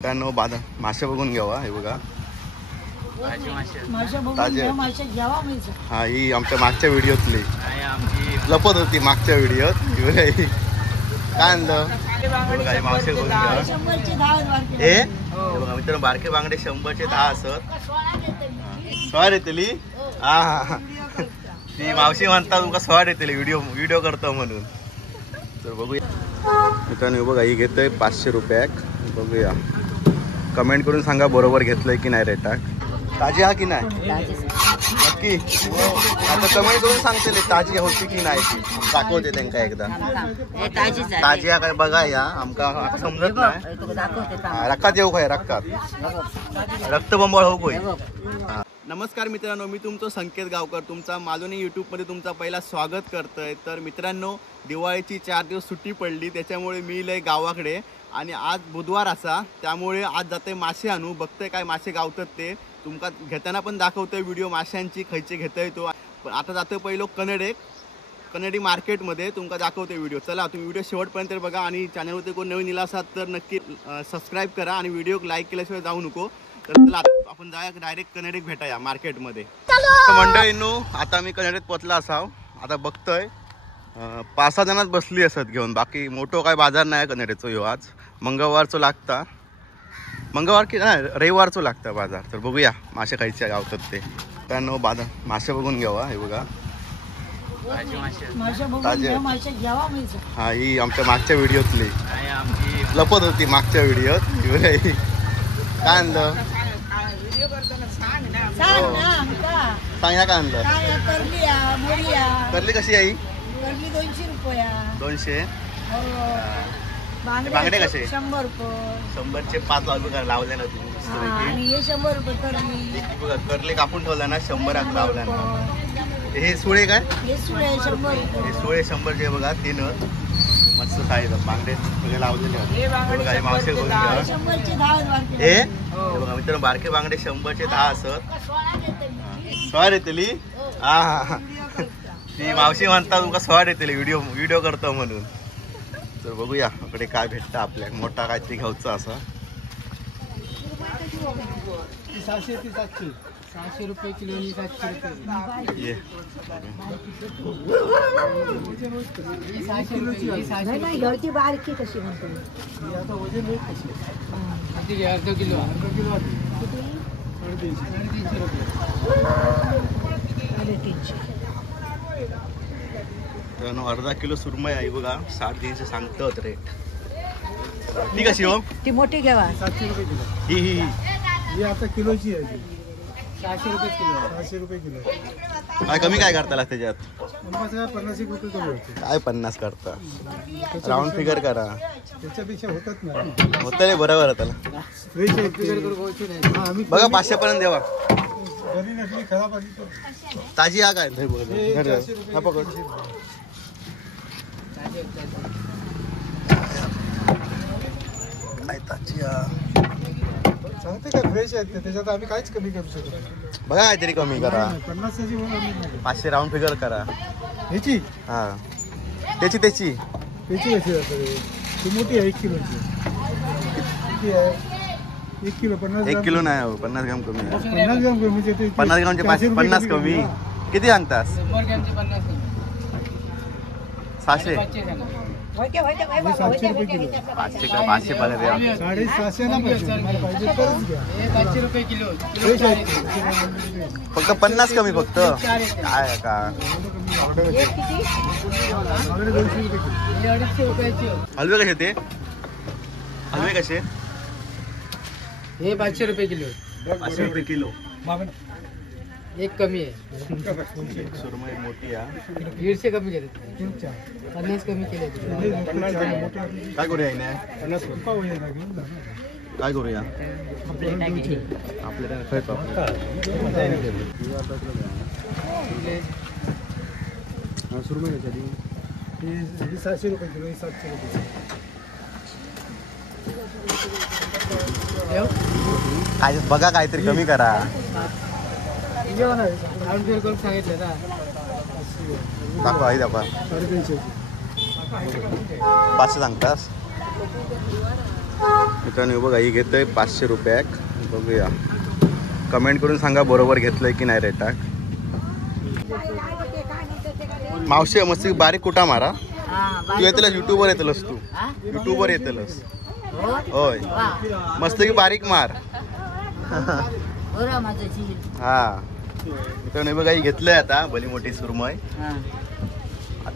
मित्रांनो मासे बघून घ्यावा हे बघा ताजे हा ही आमच्या मागच्या व्हिडिओतली लपत होती मागच्या व्हिडिओत काय आणलं काही मासे बघून घ्यावा हे बघा मित्रांनो बारके बांगडे 100चे 10 असत स्वार येतली हा ती मावशी म्हणतात तुमका स्वार येतली व्हिडिओ करतो म्हणून तर बघूया मित्रांनो बघा ही घेतोय 500 रुपयाक बघूया कमेंट करून सांगा बरोबर घेतलंय की नाही रेटाक ताजी हा की नाही नक्की आता कमेंट करून सांगते ताजी होती की नाही ती दाखवते त्यांना एकदा ताजी हा काय बघा या आमका समजत नाही रक्कात येऊ काय रक्कात रक्तबंबाळ होऊ कोय नमस्कार मित्रांनो मी तुमचं संकेत गावकर तुमचा मालवणी यूट्यूबमध्ये तुमचा पहिला स्वागत करतोय तर मित्रांनो दिवाळीची 4 दिवस सुट्टी पडली त्याच्यामुळे मी लय गावाकडे आणि आज बुधवार असा त्यामुळे आज जाते मासे आणू बघतोय काय मासे गावतात ते तुमका घेताना पण दाखवतोय व्हिडिओ माशांची खैचे घेतोय तो पण आता जातोय पहिलो कनेडी मार्केटमध्ये तुमका दाखवतोय व्हिडिओ चला तुम्ही व्हिडिओ शेवटपर्यंत बघा आणि चॅनलवरती कोण नवीन इला असाल तर नक्की सबस्क्राईब करा आणि व्हिडिओ लाईक केल्याशिवाय जाऊ नको तर चला आपण जाऊया डायरेक्ट कनेडीत भेटाया मार्केटमध्ये मंडळींनो आता मी कनेडीत पोचला असाव आता बघतोय 5-6 जणांच बसली असत घेऊन बाकी मोठो काय बाजार नाही कनेडीचो ह्यो आज मंगळवारचो लागता मंगळवार की नाही रविवारचो लागता बाजार तर बघूया मासे खायचे गावतात ते त्यानं मासे बघून घ्यावा हे बघा ताजे हा ही आमच्या मागच्या व्हिडिओतली लपत होती मागच्या व्हिडिओत काय आणलं सांगा काय आणलं करली कशी आई 200 रुपया 200 बांगडे कसे 100 रुपये 100चे 5 रुपये लावले ना तू आणि हे 100 रुपये करली कापून ठेवला ना 100 लावला ना हे सुळे काय हे सुळे 100 रुपये हे सुळे 100चे बघा 3 मस्त साईज बांगडे सगळे लावलेले मावशे बघून घ्या 100चे 10 हे बघा मित्रांनो बारके बांगडे 100चे 10 असत स्वार येतली हा ती मावशी म्हणतात तुमका स्वार येतली व्हिडिओ करतो म्हणून तर बघूया आपल्याकडे काय भेटतं आपल्याला मोठा काहीतरी घ्यायचा असा 600 रुपये किलो 700 रुपये ये बारकी कशी म्हणतो अर्धा किलो अर्धा किलो सुरमई आहे बघा 350 सांगतात रेट ती कशी हो ती मोठी घ्यावा 700 रुपये किलो ही आता किलोची आहे 600 रुपये किलो 600 रुपये किलो काय कमी काय करता त्याच्यात 50 रुपये कमी होते काय 50 करता राऊंड फिगर करा त्याच्यापेक्षा होतच नाही होत रे बरोबर त्याला बघा 500 पर्यंत देवा खराब आली ताजी हा काय हा पकड काय ताजी सांगते का फ्रेश आहेत त्याच्यात आम्ही काहीच कमी करू शकतो बघा काहीतरी कमी करा 50 500 राऊंड फिगर करा ह्याची हा त्याची कशी जाते ती मोठी आहे 1 किलोची किती आहे 1 किलो 50 1 किलो नाही 50 ग्राम कमी आहे 50 ग्राम कमी 50 ग्रामचे 50 कमी किती सांगतास 600 700 रुपये किलो 500 पर्यंत 750 ना पाहिजे तरच घ्या 500 रुपये किलो फ्रेश आहे फक्त 50 कमी फक्त काय का हलवे कसे ते हलवे कसे हे 500 रुपये किलो 500 रुपये किलो एक कमी आहे सुरमई मोठी आहे 150 कमी केले 50 कमी केले काय करूया ना 50 रुपये काय करूया आपल्याला सुरमई कशाची 700 रुपये किलो 700 रुपये काय बघा काहीतरी कमी करा सांगितलं ना दाखवा आई दाखवा 350 500 सांगतास मित्रांनो बघा ही घेतोय 500 रुपयाक. बघूया कमेंट करून सांगा बरोबर घेतलंय की नाही रेटाक. मावशी मस्त बारीक कुठा मारा. तू येतलस युट्यूबवर येतलस तू युट्यूबवर येतलस होय मस्त की बारीक मार. हा मित्रांनो बघा ही घेतलंय आता भली मोठी सुरमय.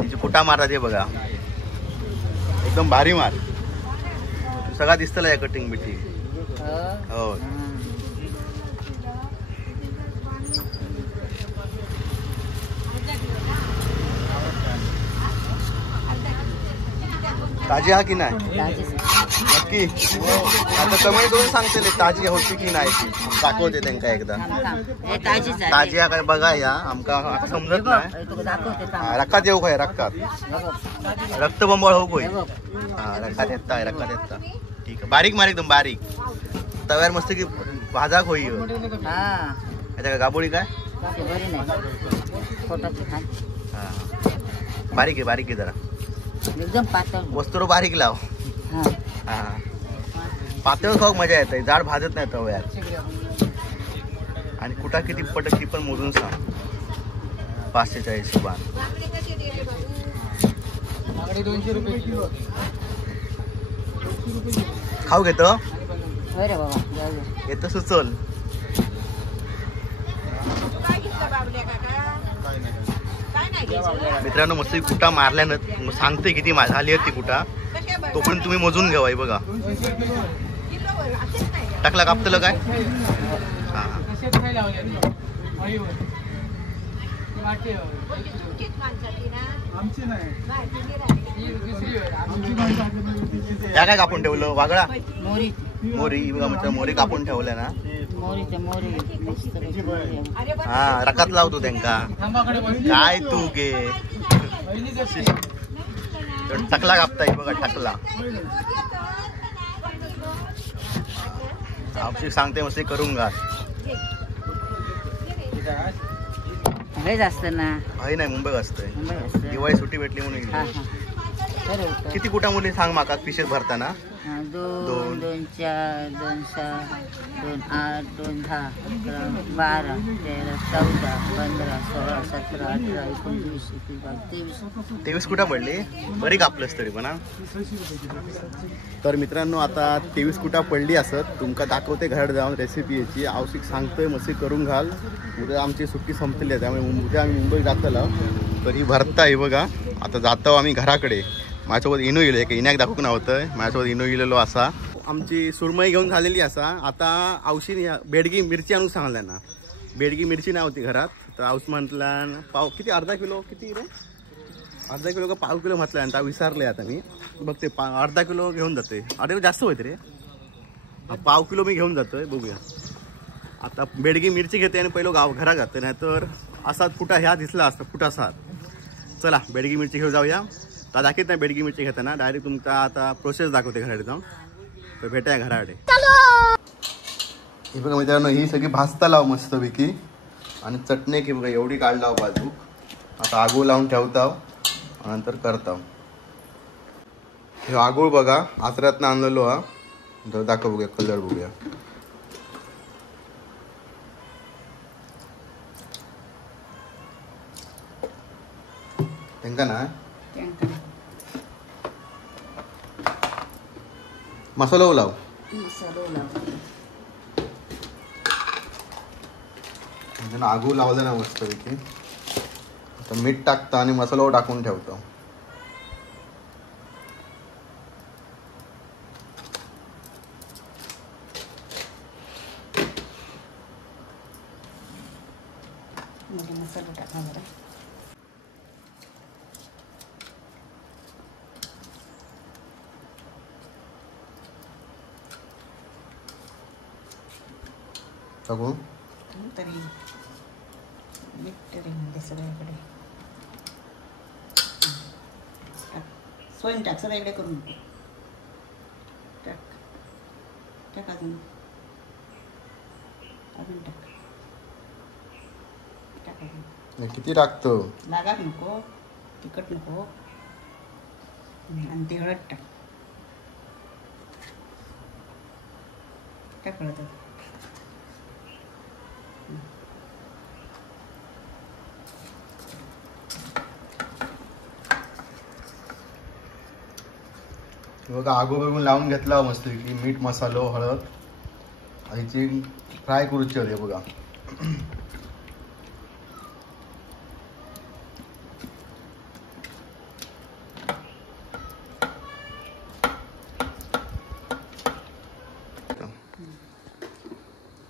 तिची कुठा मारा ते बघा एकदम भारी मार. सगळा दिसतला या कटिंग बिटिंग. हो ताजी हा की नाही नक्की. आता कमेंट करून सांगते ताजी होती की नाही दाखवते त्यांना एकदा. ताजी हा काय बघा या आमका समजत नाही. रक्कात येऊ काय रक्कात रक्तबंबाळ हो कोय. हा रक्कात येता रक्कात येता ठीक आहे. बारीक मार एकदम बारीक तव्यावर मस्त की भाजा होई. काय गाबोळी काय बारीक आहे जरा एकदम पातळ वस्तू बारीक लाव. हा पातळ खाऊ मजा येते जाड भाजत नाही तव्यात. आणि कुठा किती पटक ती पण मोजून सांग. 540 रुपये 200 रुपये किलो. खाऊ घेतो बाबा येतं सुचल. मित्रांनो मस्त कुठा मारल्यानं सांगते किती झाली होती कुठा तोपर्यंत तुम्ही मोजून घ्यावा. बघा टाकला कापतलं काय. या काय कापून ठेवलं वागळा मोरी बघा मित्र मोरी कापून ठेवल्या ना. हा रकात लावतो त्यांका काय तू गे टकला कापताय बघा टकला. सांगते मस्त करून घाल. असत ना आहे नाही मुंबईत असतंय दिवाळी सुट्टी भेटली म्हणून. किती कुठा मुली सांग माका पिशेत भरताना. 2 2 4 2 6 2 8 2 10 11 12 13 14 15 16 17 18 19 20 23 कुठं पडली बरी कापलंस तरी पण. तर मित्रांनो आता 23 कुठा पडली असत तुमका दाखवते घरात जाऊन रेसिपी याची. आवश्यक सांगतोय मस्ती करून घाल. उद्या आमची सुट्टी संपली आहे त्यामुळे उद्या आम्ही मुंबईत जातला. तर ही भरता आहे बघा. आता जातो आम्ही घराकडे. माझ्यासोबत इनो येईल एक इन्याक दाखवूक नव्हतं माझ्यासोबत इनो येलेलो असा. आमची सुरमई घेऊन झालेली असा. आता औषधी बेडगी मिरची आणून सांगल्या ना. बेडगी मिरची नाही होती घरात तर औष म्हटलं पाव किती अर्धा किलो किती रे अर्धा किलो का पाव किलो म्हटलं आता विसरले. आता मी बघते अर्धा किलो घेऊन जाते. अर्धा किलो जास्त होते रे. पाव किलो मी घेऊन जातोय बघूया. आता बेडगी मिरची घेते आणि पहिलं घरात जाते नाही तर असाच फुटा ह्या दिसला असता फुटा सात. चला बेडगी मिरची घेऊन जाऊया. तर दाखवत नाही बेडगी मिरची घेताना डायरेक्ट तुमचा आता प्रोसेस दाखवते घराकडे जाऊन. तर भेटाय घराकडे. हे बघा मित्रांनो ही सगळी भाजता लाव मस्तपैकी आणि चटणी की बघा एवढी काढलाव बाजू. आता आगोळ लावून ठेवताव नंतर करताव. हे आगोळ बघा आचऱ्यातनं आणलेलो हा. जर दाखव बघूया कलर बघूया. त्यांका ना मसाला लाव. आगू लावलं ना मस्तपैकी. आता मीठ टाकतं आणि मसाला टाकून ठेवतो. मसाला टाका जरा. टाकू तरी मीठ म्हणजे सगळ्याकडे सोन टाक सगळ्याकडे करून टाक टाक अजून टाक टाक अजून. किती टाकतो लागाक नको तिखट नको आणि ते हळद टाक. टाकलं तर बघा आगो बघून लावून घेतला मस्त की मीठ मसालो हळद आणि ती फ्राय करूची होती बघा.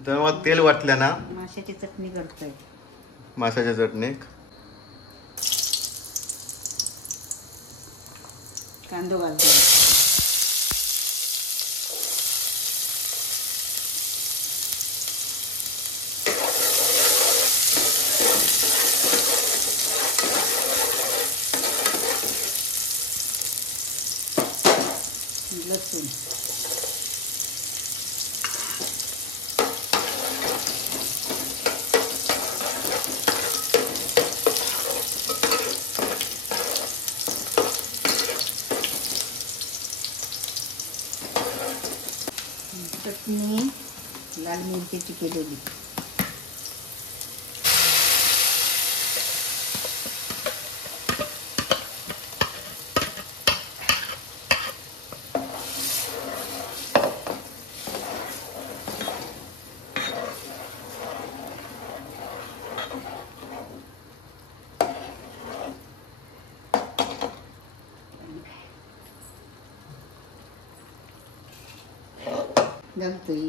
तर मग तेल वाटलं ना माशाची चटणी करतोय. माशाच्या चटणीक कांदो घालतोय. लसूण चटणी लाल मिरचीची केलेली. घालतोय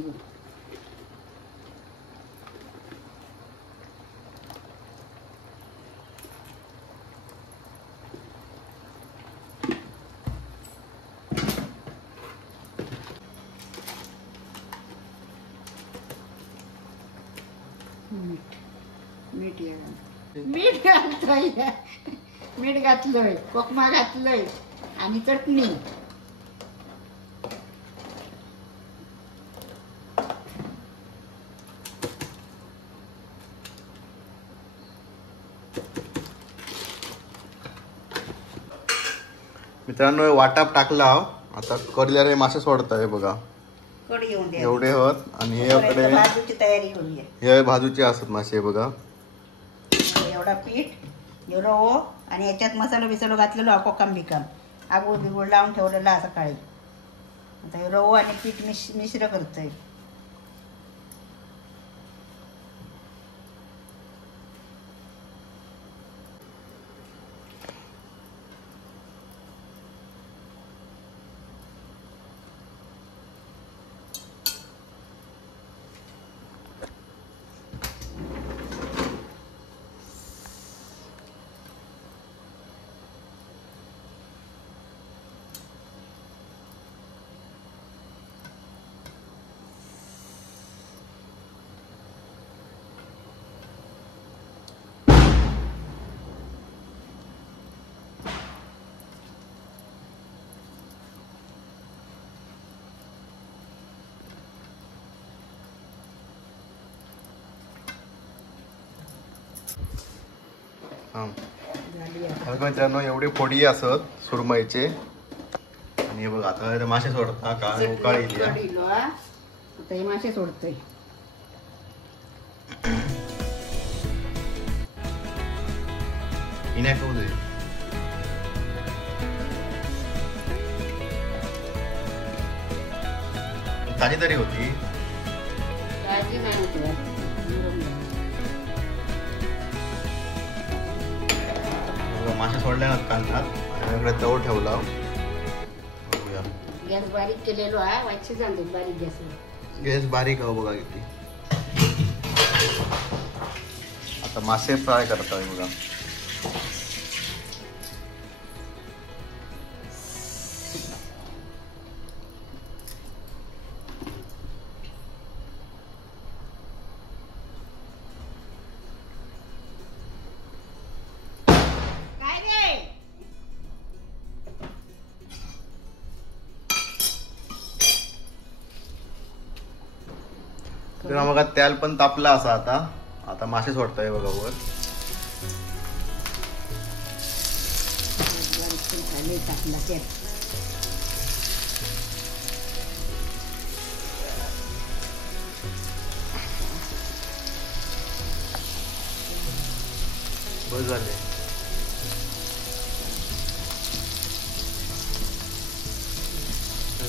मीठ मीठ घालतोय. मीठ घातलंय, कोकमा घातलंय आणि चटणी. मित्रांनो वाटाप टाकला आता कडलेले मासे सोडताय बघा. कढी घेऊन द्या. एवढे होत आणि हे भाजूची तयारी होऊया. हे भाजूचे असतात मासे बघा. एवढा पीठ रवो आणि याच्यात मसाला बिसालो घातलेलो कोकम बिकम आगोळ बिगोळ लावून ठेवलेला सकाळी. आता रवो आणि पीठ मिश्र करतोय. मित्रांनो एवढे फोडी असत सुरमईचे आणि हे बघा आता मासे सोडता का उकाळी आता हे मासे सोडतोय. इन्या खाऊ दे. ताजी तरी होती. मासे सोडले ना कांदात तव ठेवला. गॅस बारीक केलेलो आहे. वाचचे जाणतो बारीक गॅस बारीक आहे बघा किती. आता मासे फ्राय करतोय बघा. मग तेल पण तापला असा आता. आता मासे सोडताय बघा वर. टाकला. बस झाले.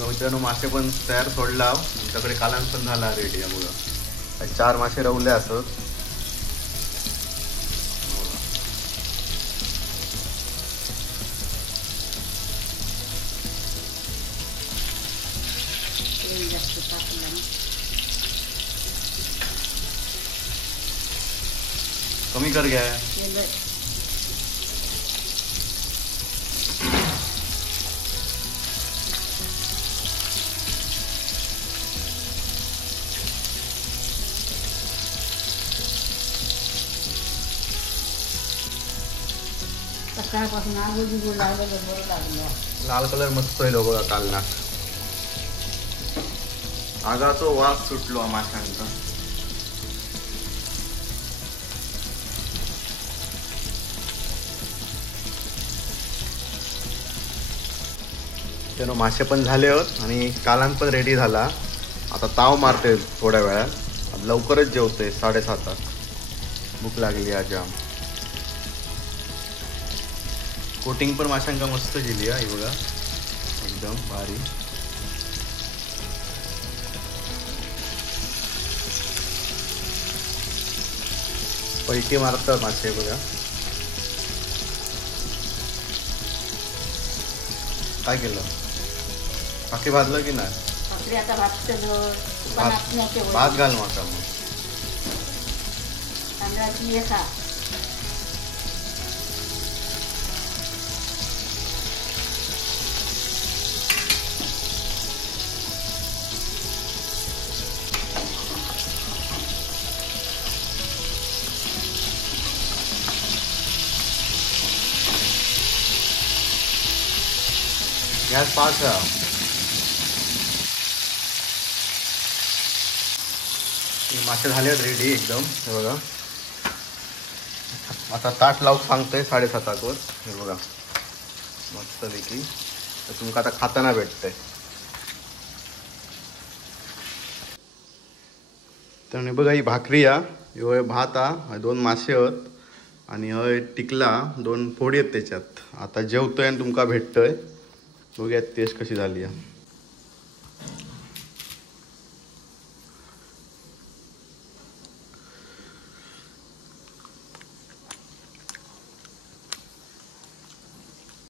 मित्रांनो मासे पण तयार सोडला. आमच्याकडे कालवण पण झाला रेडी. यामुळं 4 मासे रवले असत. कमी कर घ्या. सकाळपासून आगोजी लागलं. लाल कलर मस्त आहे बघा कालना. आगाचा वास सुटलो माशांचा. त्यानं मासे पण झाले होत आणि कालान पण रेडी झाला. आता ताव मारते थोड्या वेळात. लवकरच जेवते 7:30. भूक लागली आज जाम. कोटिंग पण माशांका मस्त केली आहे बघा. एकदम भारी. पैकी मारतात मासे बघा. काय केलं? बाकी भाजलं की नाही? भात घाल माका मग. गॅस पास आहे. मासे झाले रेडी एकदम. हे बघा. आता ताट लावून सांगतोय 7:30 वर. हे बघा मस्त पैकी. तर तुमका आता खाताना भेटतंय. तर बघा ही भाकरी आ. ह्यो भात आ. 2 मासे आहेत आणि हय टिकला 2 फोडी आहेत त्याच्यात. आता जेवतोय आणि तुमका भेटतोय. बघूयात टेस्ट कशी झाली आहे.